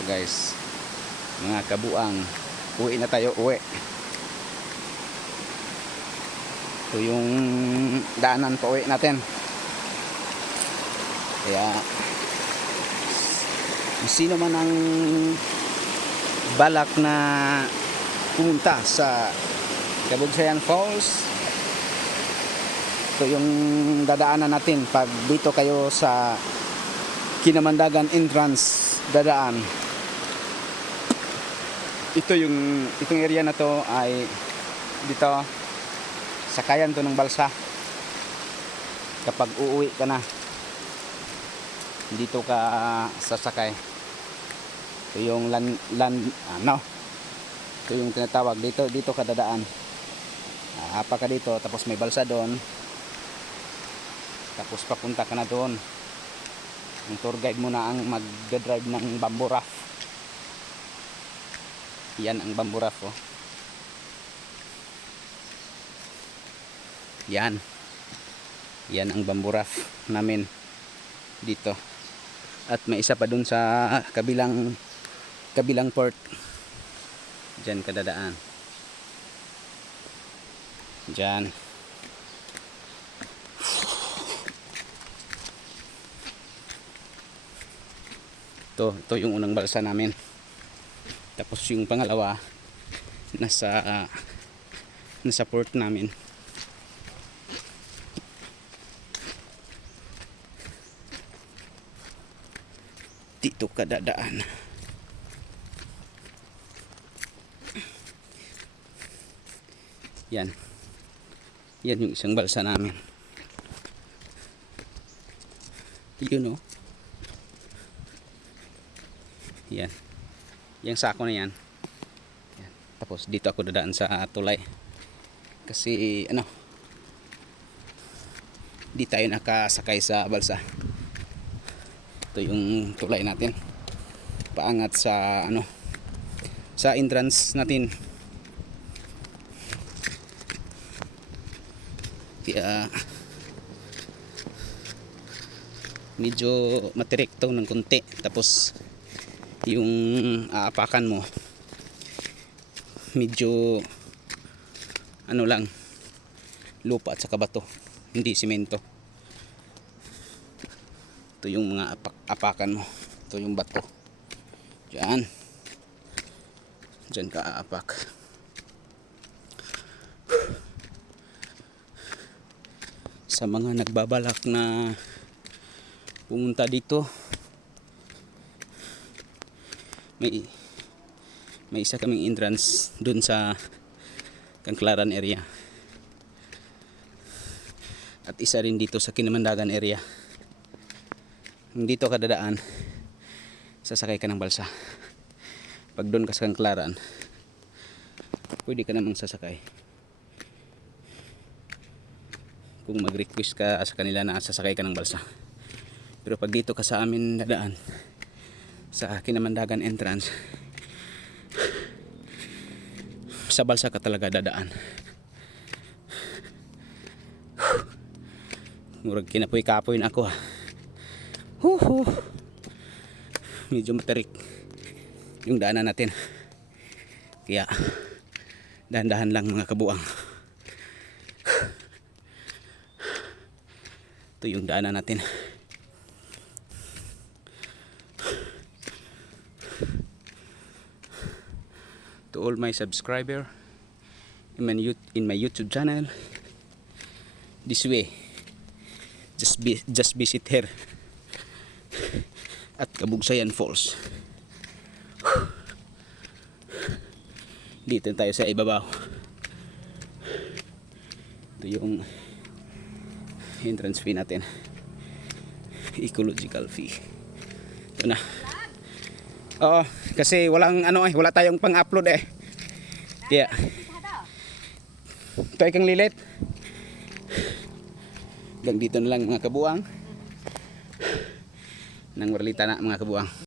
Ito guys, mga kabuang, uwi na tayo, uwi. Ito yung daanan pa uwi natin. Kaya sino man ang balak na pumunta sa Kabugsayan Falls, ito yung dadaanan natin pag dito kayo sa Kinamandagan entrance dadaan. Itong area na to ay dito sakayan to ng balsa kapag uuwi ka na, dito ka sasakay. Ito yung ito yung tinatawag dito ka dadaan. Apa ka dito, tapos may balsa doon, tapos papunta ka na doon. Yung tour guide mo na ang mag-drive ng bamboo raft. Yan ang bamboo raft, oh. Yan ang bamboo raft namin dito. At may isa pa dun sa kabilang port. Diyan kadadaan. Diyan. Ito yung unang balsa namin. Tapos yung pangalawa nasa port namin. Dito kadadaan. Yan yung isang balsa namin. Yun, oh. Yan yung sako na yan. Tapos dito ako dadaan sa tulay kasi di tayo nakasakay sa balsa. Ito yung tulay natin paangat sa sa entrance natin. Kaya medyo matirik to ng konti, tapos yung aapakan mo medyo lang, lupa at saka bato, hindi simento. Ito yung mga apakan mo. Ito yung bato. Diyan ka aapak. Sa mga nagbabalak na pumunta dito, may isa kaming entrance dun sa Kangklaran area, at isa rin dito sa Kinamandagan area. Dito ka dadaan, sasakay ka ng balsa. Pag doon ka sa Kangklaran, pwede ka namang sasakay kung mag-request ka sa kanila na sasakay ka ng balsa. Pero pag dito ka sa amin dadaan sa Kinamandagan entrance, sa balsa ka talaga dadaan. Murag kinapoy-kapoy na ako, ha. Medyo matarik yung daanan natin, kaya dahan-dahan lang mga kabuang. Ito yung daanan natin. To all my subscriber in my YouTube channel, this way, just visit here at Kabugsayan Falls. Dito tayo sa ibabaw. Ito yung entrance fee natin, ecological fee. Ito na. Oo, kasi wala tayong pang-upload eh. Kaya ito ay kang lilit. Hanggang dito na lang mga kabuang. Nang waralita na mga kabuang.